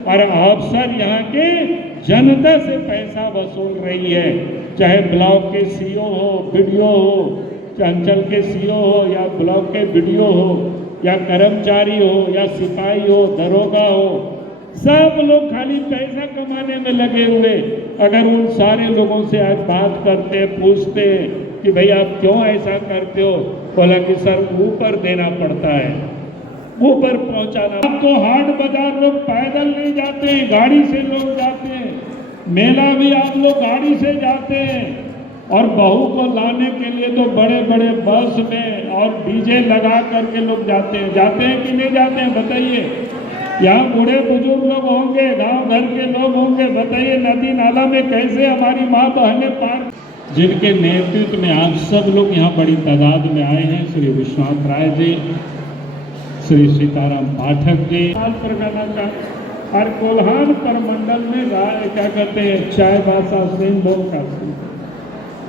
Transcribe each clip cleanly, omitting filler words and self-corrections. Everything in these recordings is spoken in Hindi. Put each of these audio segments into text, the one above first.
और अफसर यहाँ के जनता से पैसा वसूल रही है, चाहे ब्लॉक के सीओ हो, बीडीओ हो, अंचल के सीओ हो या ब्लॉक के बीडीओ हो या कर्मचारी हो या सिपाही हो, दरोगा हो, सब लोग खाली पैसा कमाने में लगे हुए। अगर उन सारे लोगों से आप बात करते पूछते कि भाई आप क्यों ऐसा करते हो, बोला कि सर ऊपर देना पड़ता है, ऊपर पहुंचाना। आपको हाट बाजार लोग पैदल नहीं जाते हैं, गाड़ी से लोग जाते हैं। मेला भी आप लोग गाड़ी से जाते हैं, और बहू को लाने के लिए तो बड़े बड़े बस में और डीजे लगा करके लोग जाते हैं कि नहीं जाते हैं बताइए। यहाँ बूढ़े बुजुर्ग लोग होंगे, गांव घर के लोग होंगे, बताइए नदी नाला में कैसे हमारी माँ बहनें पार, जिनके नेतृत्व में आज सब लोग यहाँ बड़ी तादाद में आए हैं। श्री विश्वनाथ राय जी, श्री सीताराम पाठक जी, परगना का और कोल्हान परमंडल में क्या कहते हैं चाय भाषा सिंह लोग का।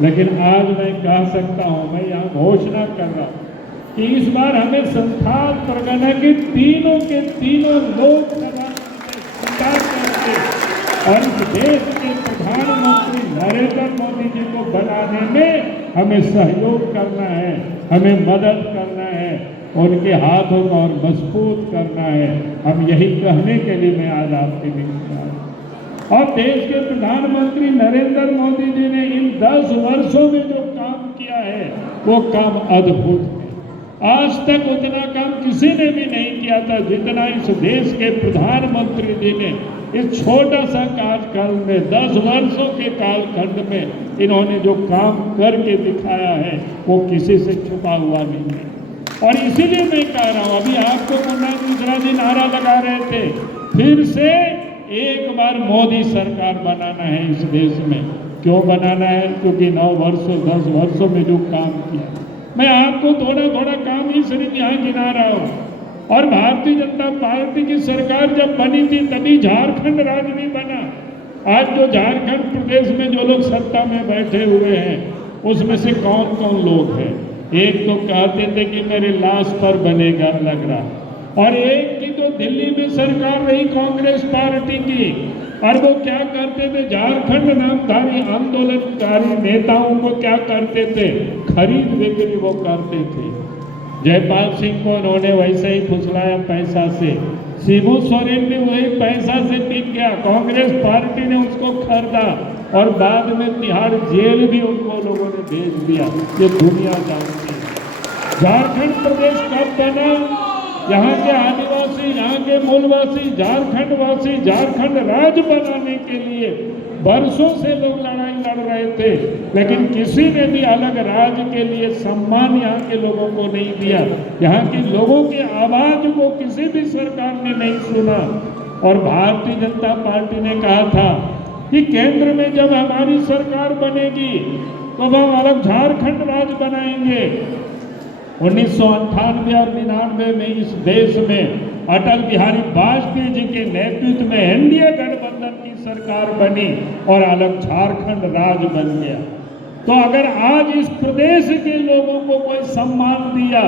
लेकिन आज मैं कह सकता हूँ, मैं यहाँ घोषणा कर रहा हूँ कि इस बार हमें संथाल परगना के तीनों लोग स्वीकार करके और इस देश के प्रधानमंत्री नरेंद्र मोदी जी को बनाने में हमें सहयोग करना है, हमें मदद करना है, उनके हाथों को और मजबूत करना है। हम यही कहने के लिए मैं आज आपके बीच में आया। और देश के प्रधानमंत्री नरेंद्र मोदी जी ने इन 10 वर्षों में जो काम किया है वो काम अद्भुत है। आज तक उतना काम किसी ने भी नहीं किया था जितना इस देश के प्रधानमंत्री जी ने इस छोटा सा कार्यकाल में 10 वर्षों के कालखंड में इन्होंने जो काम करके दिखाया है वो किसी से छुपा हुआ नहीं है। और इसीलिए मैं कह रहा हूँ, अभी आपको मुन्ना मिश्रा जी नारा लगा रहे थे, फिर से एक बार मोदी सरकार बनाना है इस देश में। क्यों बनाना है? क्योंकि 9 वर्षों 10 वर्षों में जो काम किया, मैं आपको थोड़ा काम ही सिर्फ यहाँ गिना रहा हूँ। और भारतीय जनता पार्टी की सरकार जब बनी थी तभी झारखंड राज्य नहीं बना। आज जो झारखंड प्रदेश में जो लोग सत्ता में बैठे हुए हैं उसमें से कौन कौन लोग हैं? एक तो कहते थे कि मेरे लाश पर बनेगा लग रहा, और एक की तो दिल्ली में सरकार रही कांग्रेस पार्टी की, और वो क्या करते थे, झारखंड नामधारी आंदोलनकारी नेताओं को क्या करते थे, खरीद बिक्री वो करते थे। जयपाल सिंह को उन्होंने वैसे ही फुसलाया पैसा से, शिबू सोरेन भी वही पैसा से बिक गया, कांग्रेस पार्टी ने उसको खरीदा और बाद में तिहाड़ जेल भी उनको लोगों ने भेज दिया। ये दुनिया जानती है। झारखंड प्रदेश कब बना? यहाँ के आदिवासी, यहाँ के मूलवासी, झारखंड वासी झारखंड राज्य बनाने के लिए वर्षों से लोग लड़ाई लड़ रहे थे, लेकिन किसी ने भी अलग राज्य के लिए सम्मान यहाँ के लोगों को नहीं दिया। यहाँ के लोगों की आवाज को किसी भी सरकार ने नहीं सुना। और भारतीय जनता पार्टी ने कहा था कि केंद्र में जब हमारी सरकार बनेगी तो हम अलग झारखंड राज्य बनाएंगे। 1998 और 99 में इस देश में अटल बिहारी वाजपेयी जी के नेतृत्व में एनडीए गठबंधन की सरकार बनी और अलग झारखंड राज्य बन गया। तो अगर आज इस प्रदेश के लोगों को कोई सम्मान दिया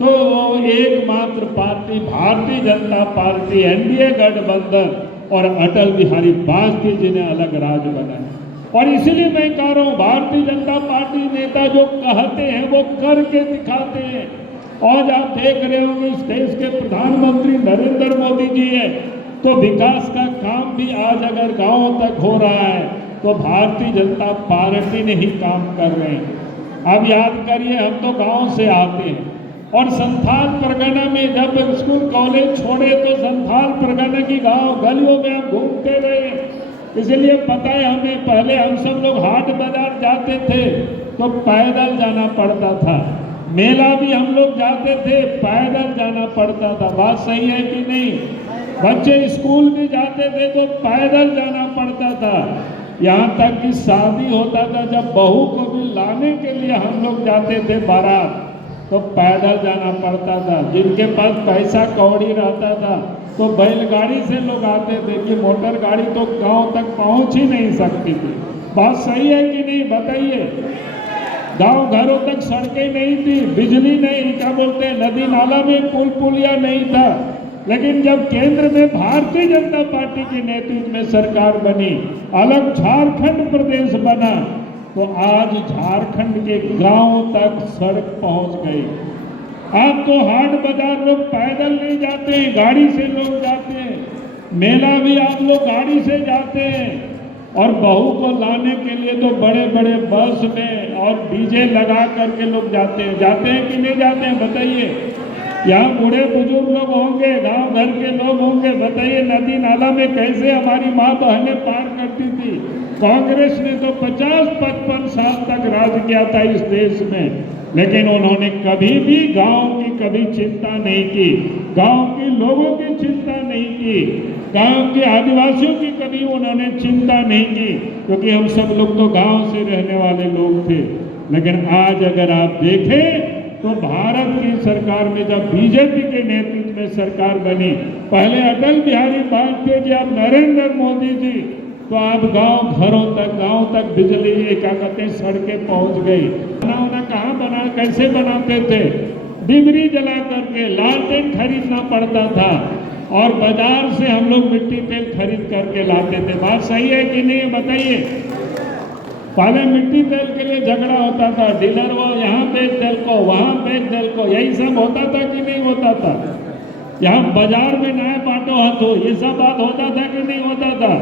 तो वो एकमात्र party Bharatiya Janata party, NDA गठबंधन और अटल बिहारी वाजपेयी जी ने अलग राज्य बनाया। और इसलिए मैं कह रहा हूँ, भारतीय जनता पार्टी नेता जो कहते हैं वो करके दिखाते हैं। आज आप देख रहे होंगे इस देश के प्रधानमंत्री नरेंद्र मोदी जी है, तो विकास का काम भी आज अगर गांवों तक हो रहा है तो भारतीय जनता पार्टी ने ही काम कर रहे हैं। अब याद करिए, हम तो गांव से आते हैं और संथाल परगना में जब स्कूल कॉलेज छोड़े तो संथाल परगना की गांव गलियों में हम घूमते रहे, इसलिए पता है हमें। पहले हम सब लोग हाट बाजार जाते थे तो पैदल जाना पड़ता था, मेला भी हम लोग जाते थे पैदल जाना पड़ता था। बात सही है कि नहीं? बच्चे स्कूल भी जाते थे तो पैदल जाना पड़ता था। यहाँ तक कि शादी होता था, जब बहू को भी लाने के लिए हम लोग जाते थे बारात, तो पैदल जाना पड़ता था। जिनके पास पैसा कौड़ी रहता था तो बैलगाड़ी से लोग आते थे कि मोटर गाड़ी तो गांव तक पहुंच ही नहीं सकती थी। बात सही है कि नहीं बताइए? गांव घरों तक सड़कें नहीं थी, बिजली नहीं, क्या बोलते हैं, नदी नाला में पुल पुलिया नहीं था। लेकिन जब केंद्र में भारतीय जनता पार्टी के नेतृत्व में सरकार बनी, अलग झारखंड प्रदेश बना, तो आज झारखंड के गांव तक सड़क पहुंच गई। अब तो हाट बाजार लोग पैदल नहीं जाते हैं, गाड़ी से लोग जाते हैं। मेला भी आप लोग गाड़ी से जाते हैं, और बहू को लाने के लिए तो बड़े बड़े बस में और डीजे लगा करके लोग जाते हैं कि नहीं जाते हैं? बताइए। यहाँ बूढ़े बुजुर्ग लोग होंगे, गांव घर के लोग होंगे, बताइए नदी नाला में कैसे हमारी माँ बहनें पार करती थी। कांग्रेस ने तो 50-55 साल तक राज किया था इस देश में, लेकिन उन्होंने कभी भी गांव की कभी चिंता नहीं की, गांव के लोगों की चिंता नहीं की, गांव के आदिवासियों की कभी उन्होंने चिंता नहीं की, क्योंकि हम सब लोग तो गांव से रहने वाले लोग थे। लेकिन आज अगर आप देखें तो भारत की सरकार में जब बीजेपी के नेतृत्व में सरकार बनी, पहले अटल बिहारी वाजपेयी, अब नरेंद्र मोदी जी, तो आप गांव तक बिजली, क्या कहते हैं, सड़कें पहुंच गई। खाना कहाँ बना, कैसे बनाते थे? डिबरी जला करके, लालटेन खरीदना पड़ता था, और बाजार से हम लोग मिट्टी तेल खरीद करके लाते थे। बात सही है कि नहीं, बताइए। पहले मिट्टी तेल के लिए झगड़ा होता था, डीलर वो यहाँ बेच तेल को, वहाँ बेच तेल को, यही सब होता था कि नहीं होता था? यहाँ बाजार में नया बांटो हाथों, ये सब बात होता था कि नहीं होता था?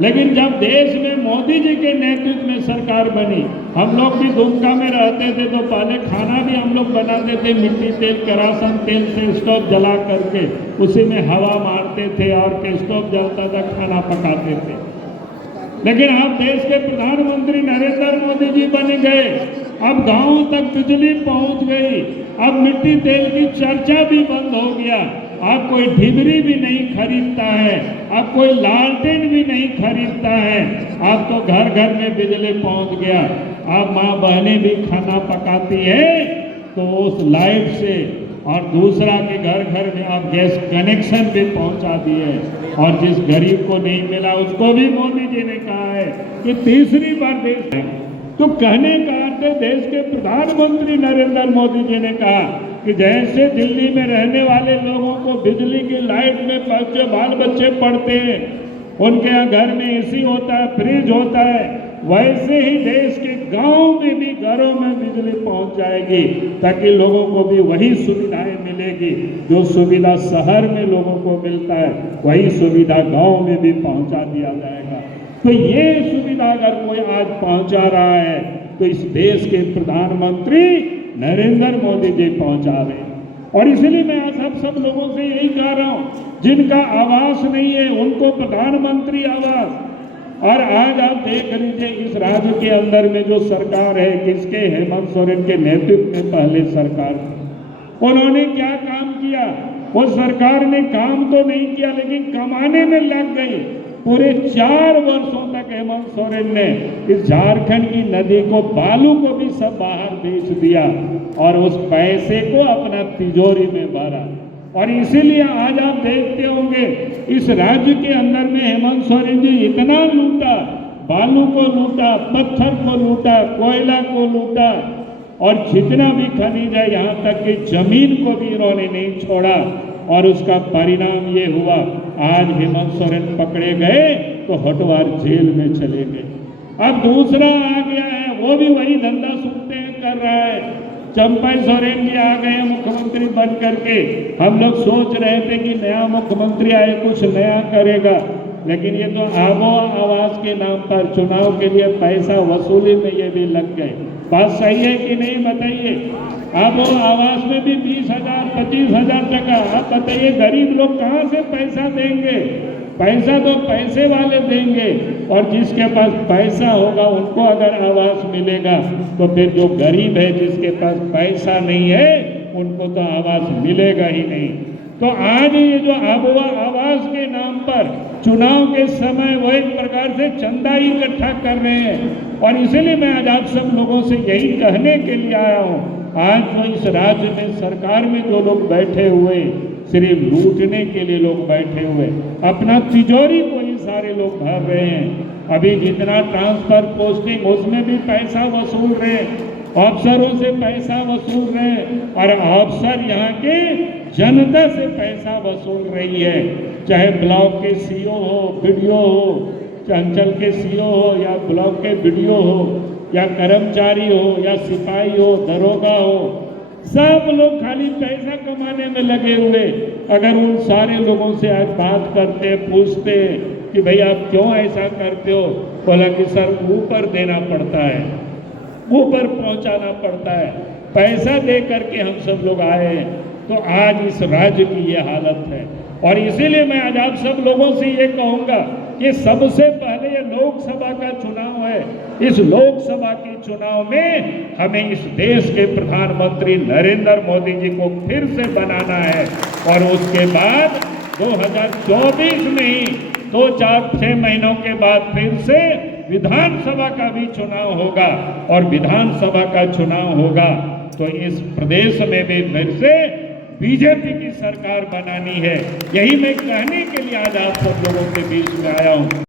लेकिन जब देश में मोदी जी के नेतृत्व में सरकार बनी, हम लोग भी दुमका में रहते थे, तो पहले खाना भी हम लोग बनाते थे मिट्टी तेल, केरोसिन तेल से स्टोव जला करके, उसी में हवा मारते थे और स्टोव जलता था, खाना पकाते थे। लेकिन अब देश के प्रधानमंत्री नरेंद्र मोदी जी बन गए, अब गांव तक बिजली पहुंच गई, अब मिट्टी तेल की चर्चा भी बंद हो गया, अब कोई ढिबरी भी नहीं खरीदता है, अब कोई लालटेन भी नहीं खरीदता है, अब तो घर घर में बिजली पहुंच गया। अब माँ बहनें भी खाना पकाती है तो उस लाइट से, और दूसरा के घर घर में आप गैस कनेक्शन भी पहुंचा दिए, और जिस गरीब को नहीं मिला उसको भी मोदी जी ने कहा है कि तीसरी बार देश है। तो कहने का अर्थ है, देश के प्रधानमंत्री नरेंद्र मोदी जी ने कहा कि जैसे दिल्ली में रहने वाले लोगों को बिजली की लाइट में बच्चे, बाल बच्चे पढ़ते हैं, उनके यहाँ घर में एसी होता है, फ्रिज होता है, वैसे ही देश के गांव में भी घरों में बिजली पहुंच जाएगी, ताकि लोगों को भी वही सुविधाएं मिलेगी जो सुविधा शहर में लोगों को मिलता है, वही सुविधा गांव में भी पहुंचा दिया जाएगा। तो ये सुविधा अगर कोई आज पहुंचा रहा है तो इस देश के प्रधानमंत्री नरेंद्र मोदी जी पहुंचा रहे हैं। और इसलिए मैं आज सब लोगों से यही कह रहा हूं, जिनका आवास नहीं है उनको प्रधानमंत्री आवास। और आज आप देख लीजिए इस राज्य के अंदर में जो सरकार है, किसके, हेमंत सोरेन के नेतृत्व में पहले सरकार थी, उन्होंने क्या काम किया? वो सरकार ने काम तो नहीं किया, लेकिन कमाने में लग गई। पूरे 4 वर्षों तक हेमंत सोरेन ने इस झारखंड की नदी को, बालू को भी सब बाहर बेच दिया, और उस पैसे को अपना तिजोरी में भरा। और इसीलिए आज आप देखते होंगे इस राज्य के अंदर में हेमंत सोरेन जी इतना लूटा, बालू को लूटा, पत्थर को लूटा, कोयला को लूटा, और जितना भी खनिज है, यहाँ तक कि जमीन को भी इन्होंने नहीं छोड़ा। और उसका परिणाम ये हुआ, आज हेमंत सोरेन पकड़े गए तो हटवार जेल में चले गए। अब दूसरा आ गया है, वो भी वही धंधा सुनते हैं कर रहा है। चंपई सोरेन जी आ गए मुख्यमंत्री बन करके। हम लोग सोच रहे थे कि नया मुख्यमंत्री आए, कुछ नया करेगा, लेकिन ये तो आबोआ आवास के नाम पर चुनाव के लिए पैसा वसूली में ये भी लग गए। बात सही है कि नहीं, बताइए। आबोआ आवास में भी 20,000 25,000 टका। आप बताइए गरीब लोग कहाँ से पैसा देंगे? पैसा तो पैसे वाले देंगे, और जिसके पास पैसा होगा उनको अगर आवास मिलेगा, तो फिर जो गरीब है, जिसके पास पैसा नहीं है, उनको तो आवास मिलेगा ही नहीं। तो आज ये जो आबोआ आवास के नाम पर चुनाव के समय वो एक प्रकार से चंदा ही इकट्ठा कर रहे हैं। और इसलिए मैं आज आप सब लोगों से यही कहने के लिए आया हूँ, आज जो इस राज्य में सरकार में जो लोग बैठे हुए, सिर्फ लूटने के लिए लोग बैठे हुए, अपना तिजोरी को ही सारे लोग भर रहे हैं। अभी जितना ट्रांसफर पोस्टिंग, उसमें भी पैसा वसूल रहे हैं, अफसरों से पैसा वसूल रहे हैं, और अफसर यहाँ के जनता से पैसा वसूल रही है, चाहे ब्लॉक के सीओ हो, बीडीओ हो, चाहे अंचल के सीओ हो या ब्लॉक के बीडीओ हो या कर्मचारी हो या सिपाही हो, दरोगा हो, सब लोग खाली पैसा कमाने में लगे हुए। अगर उन सारे लोगों से आज बात करते, पूछते कि भाई आप क्यों ऐसा करते हो, बोला कि सर ऊपर देना पड़ता है, ऊपर पहुंचाना पड़ता है, पैसा दे करके हम सब लोग आए हैं। तो आज इस राज्य की ये हालत है और इसीलिए मैं आज आप सब लोगों से ये कहूंगा कि सबसे पहले ये लोकसभा का चुनाव है। इस लोकसभा के चुनाव में हमें इस देश के प्रधानमंत्री नरेंद्र मोदी जी को फिर से बनाना है और उसके बाद 2024 में ही 2-4-6 महीनों के बाद फिर से विधानसभा का भी चुनाव होगा और विधानसभा का चुनाव होगा तो इस प्रदेश में भी फिर से बीजेपी की सरकार बनानी है। यही मैं कहने के लिए आज आप सब लोगों के बीच में आया हूं।